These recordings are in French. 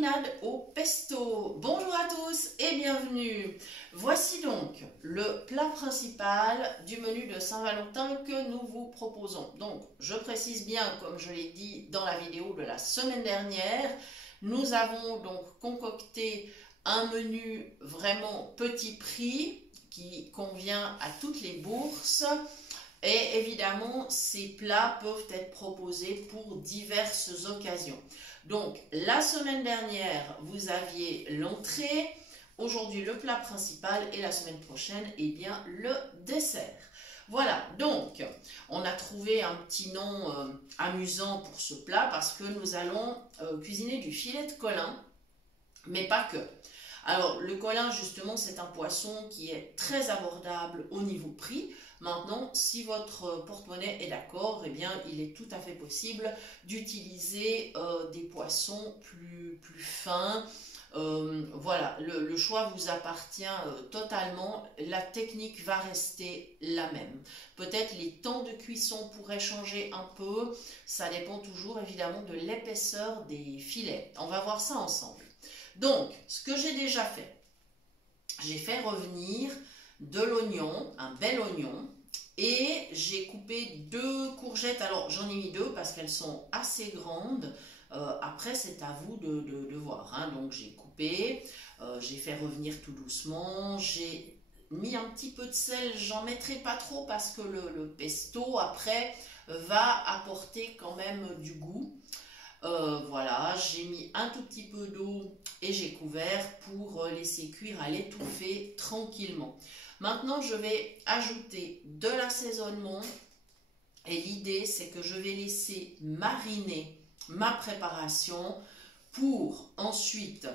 marinade au pesto. Bonjour à tous et bienvenue. Voici donc le plat principal du menu de Saint-Valentin que nous vous proposons. Donc, je précise bien, comme je l'ai dit dans la vidéo de la semaine dernière, nous avons donc concocté un menu vraiment petit prix qui convient à toutes les bourses. Et évidemment, ces plats peuvent être proposés pour diverses occasions. Donc, la semaine dernière, vous aviez l'entrée, aujourd'hui le plat principal et la semaine prochaine, eh bien, le dessert. Voilà, donc, on a trouvé un petit nom amusant pour ce plat parce que nous allons cuisiner du filet de colin, mais pas que. Alors, le colin, justement, c'est un poisson qui est très abordable au niveau prix. Maintenant, si votre porte-monnaie est d'accord, eh bien, il est tout à fait possible d'utiliser des poissons plus fins. Voilà, le choix vous appartient totalement. La technique va rester la même. Peut-être les temps de cuisson pourraient changer un peu. Ça dépend toujours, évidemment, de l'épaisseur des filets. On va voir ça ensemble. Donc, ce que j'ai déjà fait, j'ai fait revenir de l'oignon, un bel oignon, et j'ai coupé 2 courgettes. Alors, j'en ai mis 2 parce qu'elles sont assez grandes. Après, c'est à vous de voir, hein. Donc, j'ai coupé, j'ai fait revenir tout doucement, j'ai mis un petit peu de sel, j'en mettrai pas trop parce que le pesto, après, va apporter quand même du goût. Voilà, j'ai mis un tout petit peu d'eau et j'ai couvert pour laisser cuire à l'étouffer tranquillement. Maintenant, je vais ajouter de l'assaisonnement et l'idée, c'est que je vais laisser mariner ma préparation pour ensuite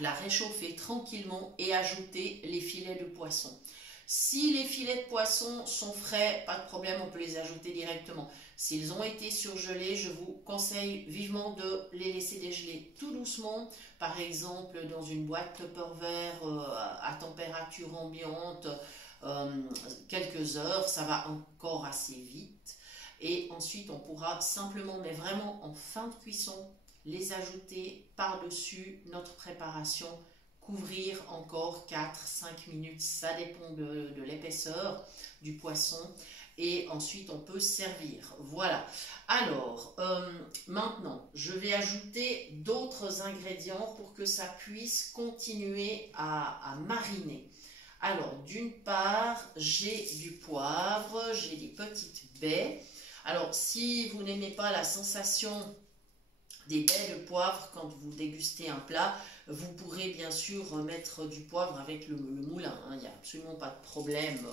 la réchauffer tranquillement et ajouter les filets de poisson. Si les filets de poisson sont frais, pas de problème, on peut les ajouter directement. S'ils ont été surgelés, je vous conseille vivement de les laisser dégeler tout doucement. Par exemple, dans une boîte Tupperware à température ambiante, quelques heures, ça va encore assez vite. Et ensuite, on pourra simplement, mais vraiment en fin de cuisson, les ajouter par-dessus notre préparation. Couvrir encore 4-5 minutes, ça dépend de l'épaisseur du poisson, et ensuite on peut servir. Voilà, alors maintenant je vais ajouter d'autres ingrédients pour que ça puisse continuer à mariner. Alors d'une part, j'ai du poivre, j'ai des petites baies. Alors si vous n'aimez pas la sensation des baies de poivre quand vous dégustez un plat, vous pourrez bien sûr mettre du poivre avec le moulin, hein, il n'y a absolument pas de problème,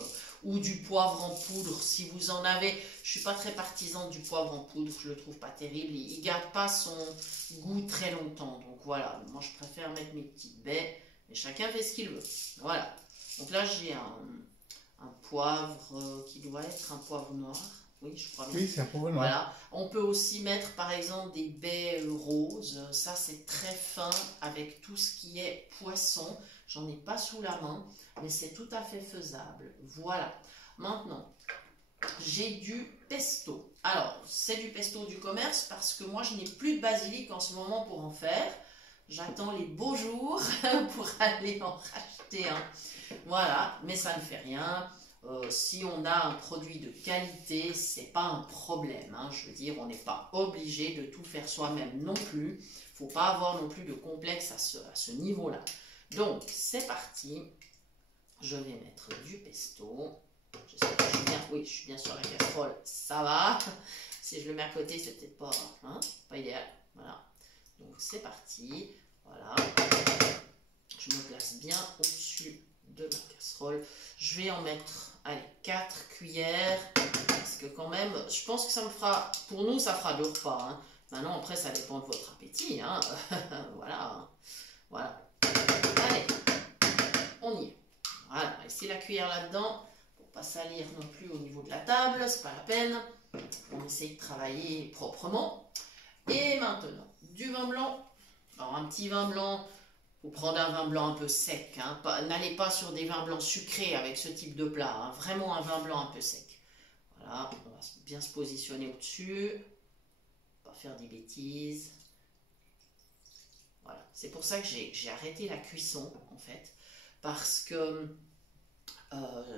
ou du poivre en poudre si vous en avez. Je ne suis pas très partisan du poivre en poudre, je le trouve pas terrible, il ne garde pas son goût très longtemps, donc voilà, moi je préfère mettre mes petites baies, mais chacun fait ce qu'il veut. Voilà, donc là j'ai un poivre qui doit être un poivre noir. Oui, je crois bien. Oui, c'est un poivre noir. Voilà. On peut aussi mettre par exemple des baies roses. Ça, c'est très fin avec tout ce qui est poisson. J'en ai pas sous la main, mais c'est tout à fait faisable. Voilà. Maintenant, j'ai du pesto. Alors, c'est du pesto du commerce parce que moi, je n'ai plus de basilic en ce moment pour en faire. J'attends les beaux jours pour aller en racheter un. Voilà, mais ça ne fait rien. Si on a un produit de qualité, c'est pas un problème, hein. Je veux dire, on n'est pas obligé de tout faire soi-même non plus. Faut pas avoir non plus de complexe à ce niveau-là. Donc, c'est parti. Je vais mettre du pesto. J'espère que je suis bien. Oui, je suis bien sur la casserole. Ça va. Si je le mets à côté, c'est peut-être pas, hein, pas idéal. Voilà. Donc, c'est parti. Voilà. Je me place bien au-dessus de ma casserole. Je vais en mettre, allez, 4 cuillères, parce que quand même, je pense que ça me fera, pour nous, ça fera 2 repas, hein. Maintenant, après, ça dépend de votre appétit, hein. Voilà, voilà. Allez, on y est. Voilà, laissez la cuillère là-dedans, pour pas salir non plus au niveau de la table, c'est pas la peine. On essaye de travailler proprement. Et maintenant, du vin blanc. Alors, un petit vin blanc. Vous prenez un vin blanc un peu sec, hein. N'allez pas sur des vins blancs sucrés avec ce type de plat, hein. Vraiment un vin blanc un peu sec. Voilà, on va bien se positionner au-dessus, pas faire des bêtises. Voilà, C'est pour ça que j'ai arrêté la cuisson, en fait, parce que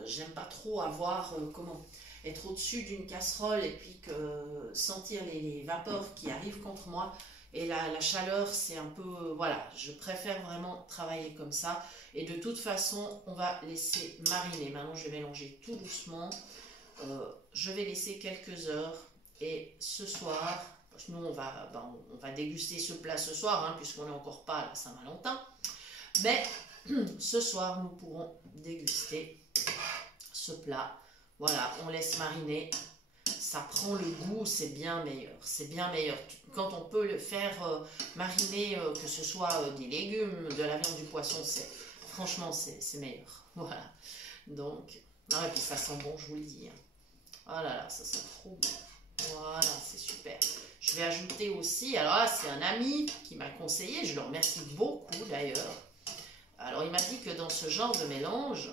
j'aime pas trop avoir, être au-dessus d'une casserole et puis sentir les vapeurs qui arrivent contre moi. Et la chaleur, c'est un peu, voilà, je préfère vraiment travailler comme ça. Et de toute façon, on va laisser mariner. Maintenant, je vais mélanger tout doucement. Je vais laisser quelques heures. Et ce soir, nous, on va déguster ce plat ce soir, hein, puisqu'on n'est encore pas à la Saint-Valentin. Mais ce soir, nous pourrons déguster ce plat. Voilà, on laisse mariner. Ça prend le goût, c'est bien meilleur. C'est bien meilleur. Quand on peut le faire mariner, que ce soit des légumes, de la viande, du poisson, franchement, c'est meilleur. Voilà. Donc, ah, et puis ça sent bon, je vous le dis. Hein. Oh là là, ça sent trop bon. Voilà, c'est super. Je vais ajouter aussi, alors là, c'est un ami qui m'a conseillé, je le remercie beaucoup d'ailleurs. Alors, il m'a dit que dans ce genre de mélange,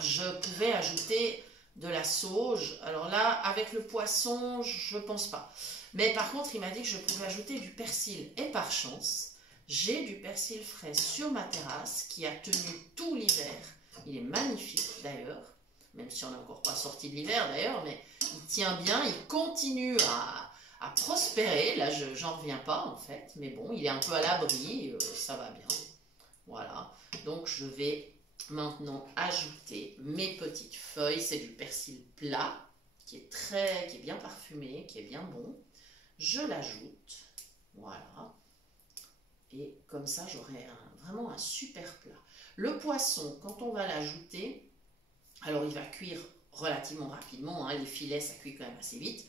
je pouvais ajouter de la sauge. Alors là, avec le poisson, je ne pense pas. Mais par contre, il m'a dit que je pouvais ajouter du persil. Et par chance, j'ai du persil frais sur ma terrasse qui a tenu tout l'hiver. Il est magnifique d'ailleurs, même si on n'est encore pas sorti de l'hiver d'ailleurs, mais il tient bien, il continue à prospérer. Là, j'en reviens pas en fait, mais bon, il est un peu à l'abri, ça va bien. Voilà, donc je vais maintenant ajouter mes petites feuilles. C'est du persil plat qui est bien parfumé, qui est bien bon. Je l'ajoute, voilà, et comme ça j'aurai vraiment un super plat. Le poisson, quand on va l'ajouter, alors il va cuire relativement rapidement, hein, les filets ça cuit quand même assez vite.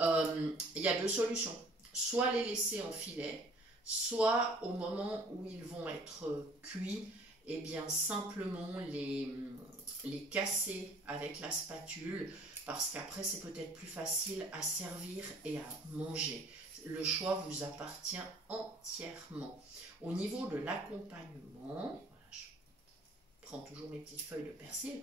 Il y a deux solutions, soit les laisser en filet, soit au moment où ils vont être cuits, et bien simplement les casser avec la spatule, parce qu'après c'est peut-être plus facile à servir et à manger. Le choix vous appartient entièrement. Au niveau de l'accompagnement, voilà, je prends toujours mes petites feuilles de persil.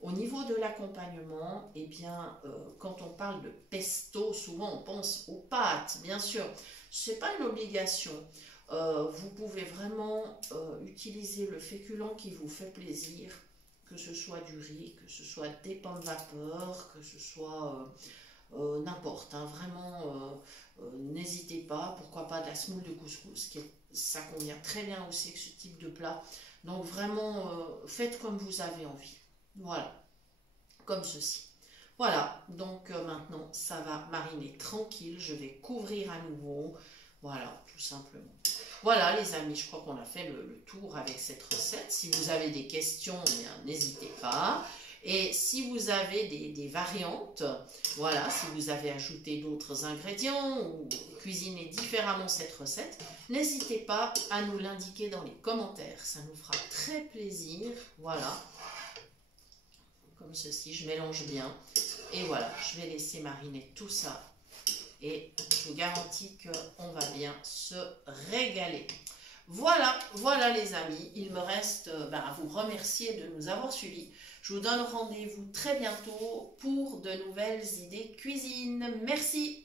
Au niveau de l'accompagnement, eh bien, quand on parle de pesto, souvent on pense aux pâtes, bien sûr. Ce n'est pas une obligation. Vous pouvez vraiment utiliser le féculent qui vous fait plaisir, que ce soit du riz, que ce soit des pommes vapeur, que ce soit n'importe, hein, vraiment, n'hésitez pas, pourquoi pas de la semoule de couscous, ça convient très bien aussi avec ce type de plat. Donc vraiment, faites comme vous avez envie. Voilà, comme ceci. Voilà, donc maintenant, ça va mariner tranquille. Je vais couvrir à nouveau. Voilà, tout simplement. Voilà, les amis, je crois qu'on a fait le tour avec cette recette. Si vous avez des questions, n'hésitez pas. Et si vous avez des variantes, voilà, si vous avez ajouté d'autres ingrédients ou cuisiné différemment cette recette, n'hésitez pas à nous l'indiquer dans les commentaires. Ça nous fera très plaisir. Voilà. Comme ceci, je mélange bien et voilà, je vais laisser mariner tout ça et je vous garantis qu'on va bien se régaler. Voilà, voilà les amis, il me reste à vous remercier de nous avoir suivis. Je vous donne rendez-vous très bientôt pour de nouvelles idées cuisine. Merci.